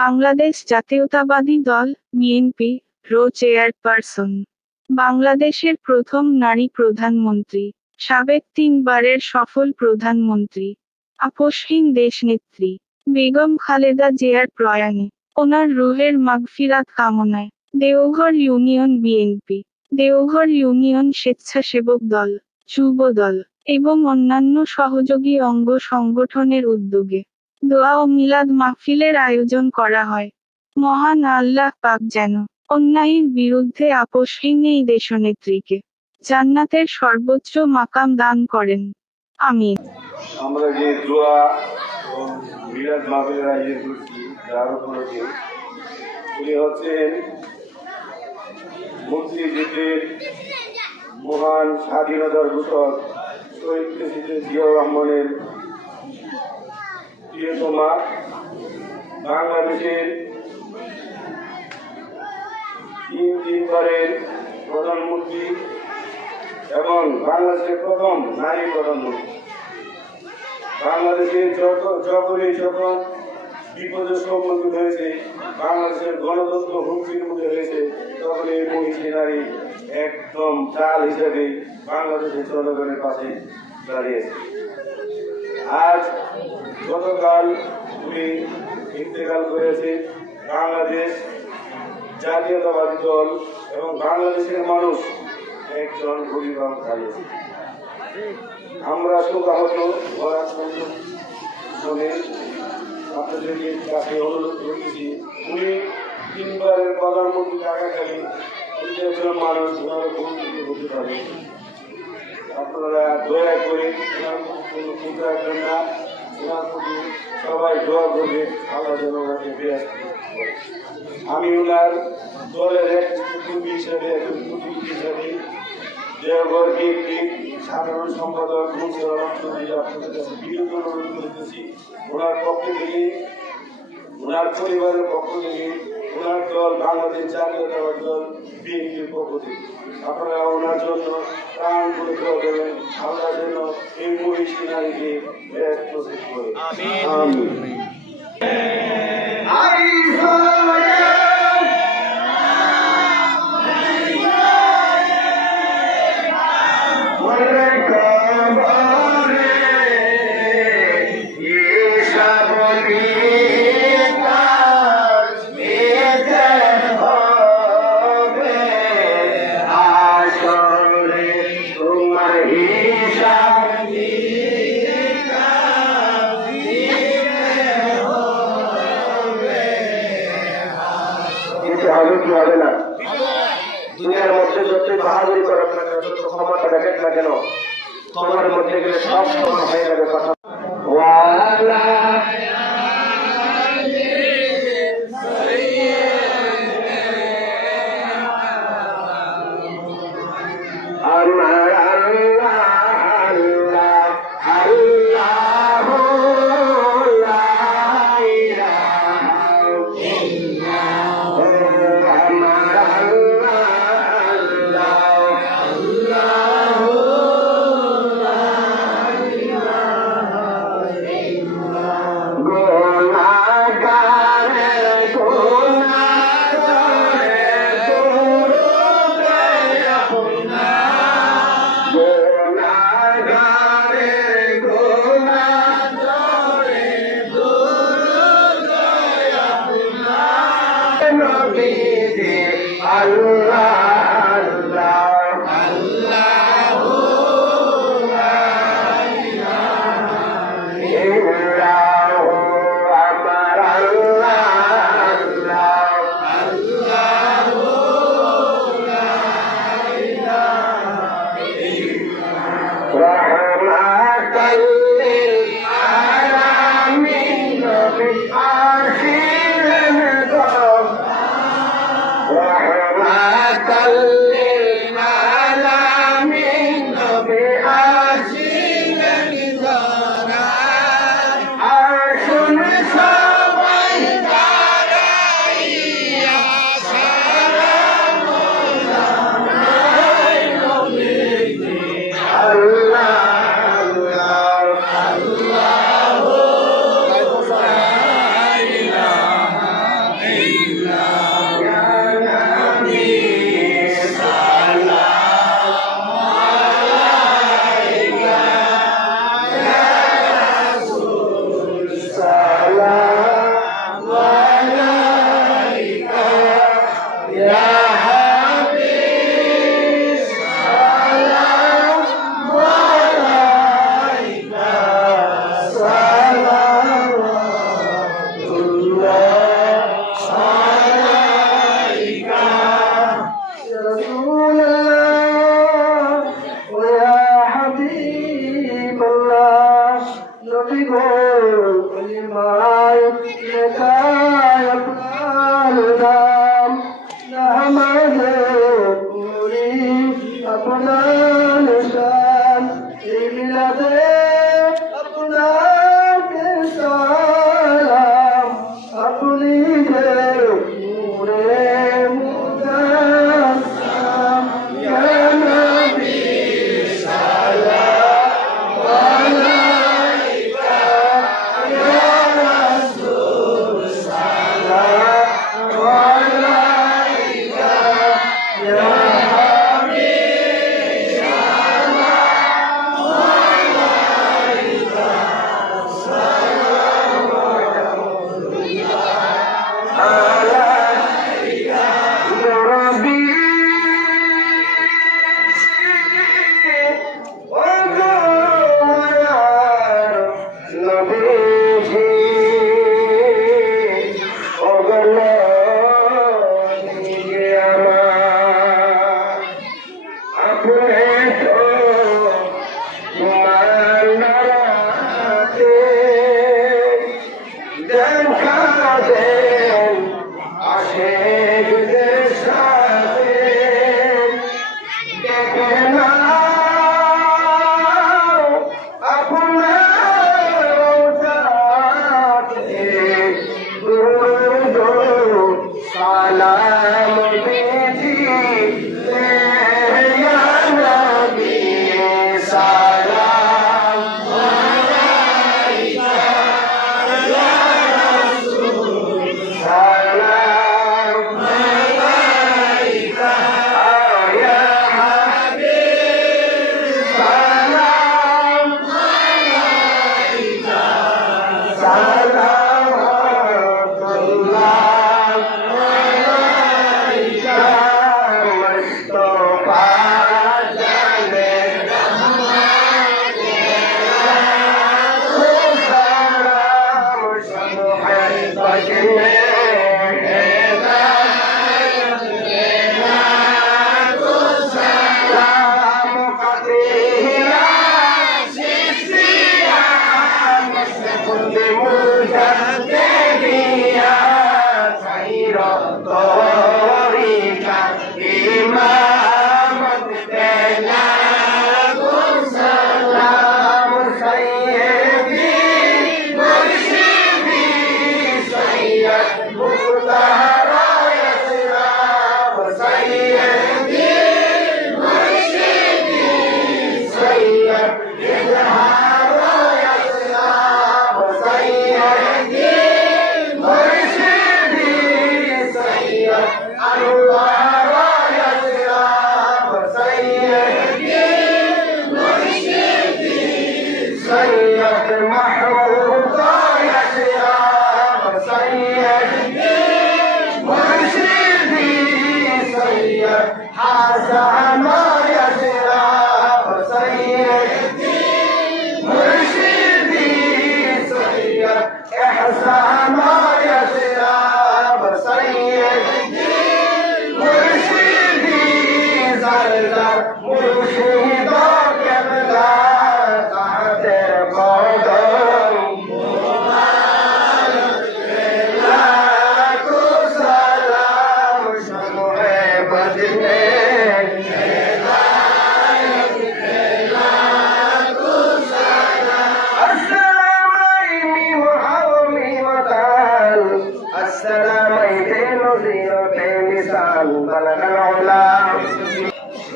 বাংলাদেশ জাতীয়তাবাদী দল BNP rho chairperson, বাংলাদেশের প্রথম নারী প্রধানমন্ত্রী, সাবেক 3 বারের সফল প্রধানমন্ত্রী, আপসহীন দেশনেত্রী বেগম খালেদা জিয়ার প্রয়াণে ওনার রুহের মাগফিরাত কামনায় Deoghar union BNP, Deoghar union স্বেচ্ছাসেবক দল, যুব দল এবং অন্যান্য সহযোগী অঙ্গ সংগঠনের উদ্যোগে দোয়া ও মিলাদ মাহফিলের আয়োজন করা হয়। মহান আল্লাহ পাক যেন অন্যায়ের বিরুদ্ধে আপসহীন এই দেশনেত্রীকে জান্নাতের সর্বোচ্চ মাকাম দান করেন, আমিন। আমরা যে দোয়া ও মিলাদ মাহফিলের আয়োজন করছি, যার উপলক্ষে উনি হচ্ছেন মুক্তিযুদ্ধের মহান স্বাধীনতার ঘোষক শহীদ প্রেসিডেন্ট জিয়াউর রহমানের প্রিয়তমা, বাংলাদেশের 3 বারের প্রধানমন্ত্রী এবং বাংলাদেশের প্রথম নারী প্রধানমন্ত্রী। বাংলাদেশের যখনই সকল বিপদের সম্মুখীন হয়েছে, বাংলাদেশের গণতন্ত্র হুমকির মুখে হয়েছে, তখন এই মহিষী নারী একদম চাল হিসেবে বাংলাদেশের জনগণের পাশে দাঁড়িয়েছে। আজ গতকাল উনি ইন্তেকাল করেছে। বাংলাদেশ জাতীয়তাবাদী দল এবং বাংলাদেশের মানুষ একজন অভিভাবক হারিয়েছে। আমরা শোকাহত শুনে আপনাদেরকে কাছে অনুরোধ করতেছি, উনি 3 বারের প্রধানমন্ত্রী থাকাকালীন একজন মানুষ ওনারা ঘুম থেকে বলতে পারে। আপনারা দয়া করে ওনার কোনো চিন্তা রাখবেন না, ওনার প্রতি সবাই দোয়া করবে, আল্লাহ যেন ওনাকে ফিরে আসতে। আমি ওনার দলের এক কর্মী হিসাবে, একজন প্রতিনিধি হিসাবে দেওঘর বিএনপি সাধারণ সম্পাদক আপনাদের কাছে বিরোধ অনুরোধ করতেছি, ওনার পক্ষ থেকে, ওনার পরিবারের পক্ষ থেকে, ওনার দল বাংলাদেশ জাতীয়তাবাদী দল বিএনপির পক্ষ থেকে আপনারা ওনার জন্য প্রাণ করে দোয়া করবেন, আল্লাহ যেন এই মহিষী নারীকে প্রস্তুত করে। আমিন। হবে না, দুনিয়ার মধ্যে যতই বাহাদুরি করেন না কেন, যত ক্ষমতা দেখেন না কেন, তোমার মধ্যে গেলে সব সময় হয়ে যাবে কথা।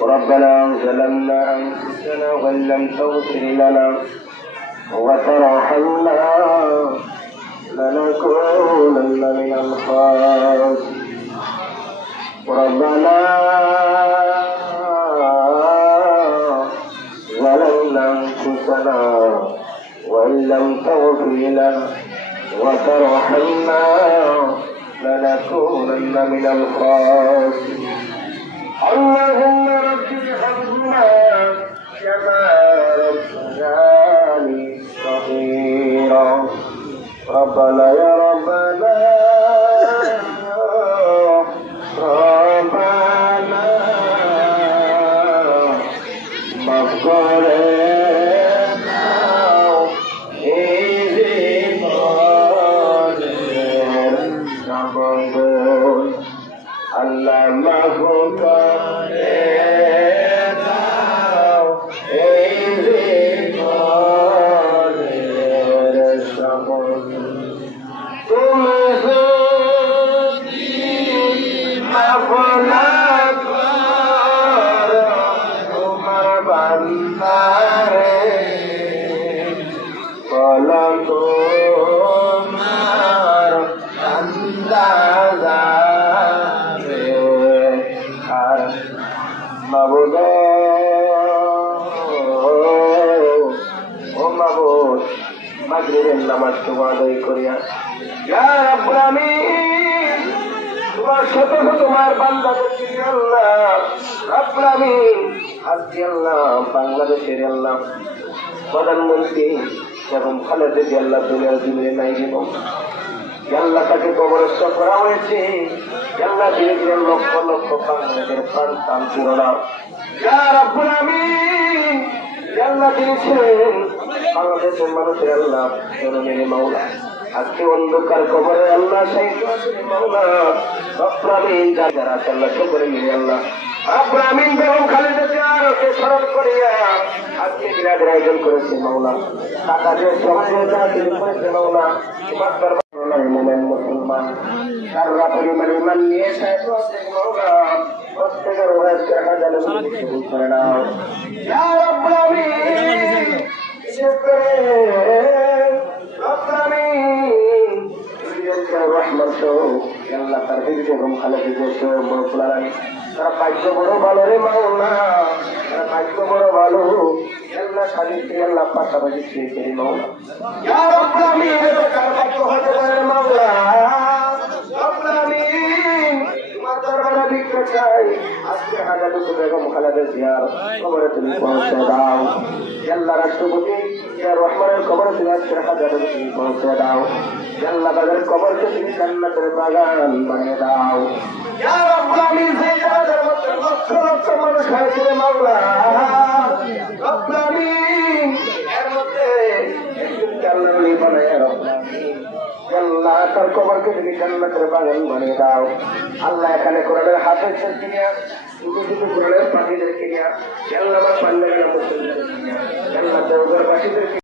ربنا ظلمنا أنفسنا وإن لم تغفر لنا وترحمنا لنكونن من الخاسرين ربنا ظلمنا أنفسنا وإن لم تغفر لنا وترحمنا لنكونن من الخاسرين اللهم رب ارحمنا كما ربياني صغيرا ربنا يا ربنا ربنا مغفرنا إذ قادر نبغي الله مغفرنا তুমি মাফনা করো তোমার বান্দারে বলো তোমার বান্দা যাবে আর মাবুদ ও মাবুদ মাগরিবের নামাজ তোমার আদায় করিয়া ইয়া রাব্বুল আমিন তোমার শত তোমার বান্দাদেরকে আল্লাহ রাব্বুল আমিন আজকে আল্লাহ বাংলাদেশের আল্লাহ প্রধানমন্ত্রী এবং খালেদা জিয়া আল্লাহ দুনিয়ার জীবনে নাই দিব আল্লাহ তাকে কবরস্থ করা হয়েছে আল্লাহ ধীরে ধীরে লক্ষ লক্ষ বাংলাদেশের প্রাণ টান পুরোনা ইয়া রাব্বুল আমিন আল্লাহ দিয়েছেন বাংলাদেশের মানুষের আল্লাহ জনমের মাওলা আজকে অন্ধকার কবরে আল্লাহ সেই মাওলা রাব্বুল আমিন যারা আছে আল্লাহ সকলে মিলে আল্লাহ রাব্বুল আমিন বেগম খালেদা জিয়াকে স্মরণ করিয়া আজকে বিরাটের আয়োজন করেছে মাওলা টাকা দিয়ে সহযোগিতা করেছে মাওলা তোমার দরবারে মুসলমান তারা পরিমাণ ইমান নিয়ে মাওলা প্রত্যেকের ওয়াজকে হাজার কবুল করে নাও ইয়া রাব্বুল আমিন বিশেষ করে রাব্বুল আমিন রহমান সহ আল্লাহ তার বিবি বেগম খালেদা জিয়া বড় ফুলারানি তারা ভাগ্য বড় ভালো রে মাওলা তারা ভাগ্য বড় ভালো আল্লাহ সাজিয়ে আল্লাহ পাশাপাশি খেয়ে মাওলা ইয়া রাব্বুল আমিন তার ভাগ্য হতে পারে মাওলা রাব্বুল আমিন তোমার দরবারে ভিক্ষা চাই আজকে হাজার বেগম খালেদা জিয়ার কবরে তুমি পৌঁছে দাও আল্লাহ রাষ্ট্রপতি ইয়া রহমানের কবরে তুমি আজকে হাজার তুমি পৌঁছে দাও আল্লাহ তাদের কবরকে তুমি জান্নাতের বাগান বানিয়ে দাও ইয়া রাব্বুল আমিন সেই জায়গার মধ্যে লক্ষ লক্ষ মানুষ হয়েছে মাওলা রাব্বুল আমিন এর মধ্যে একজনকে আল্লাহ ওলি বানায় রাব্বুল আমিন আল্লাহ তার কবরকে তুমি জান্নাতের বাগান বানিয়ে দাও আল্লাহ এখানে কোরআনের হাফেজদের কিনিয়া দুটো দুটো কোরআনের পাখিদেরকে নিয়ে আল্লাহ আমার পান্ডাগের মুসলিমদেরকে নিয়ে আল্লাহ দেওঘর বাসীদেরকে